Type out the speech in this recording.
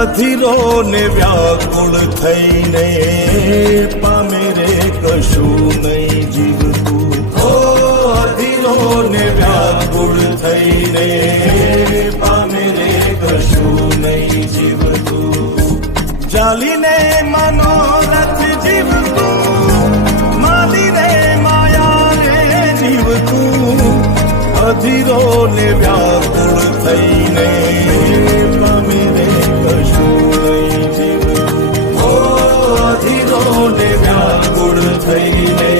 અધીરો ને વ્યાકુળ થઈને પામે રે કશું નહીં જીવતું. ઓ અધીરો ને વ્યાકુળ થઈને પામે રે કશું નહીં જીવતું. ચાલીને મનોરથ જીવતું, માલીને માયા રે જીવતું. અધીરો ને વ્યાકુળ થઈને પામે રે કશું નહીં જીવતું. ઓ અધીરો ને વ્યાકુળ થઈને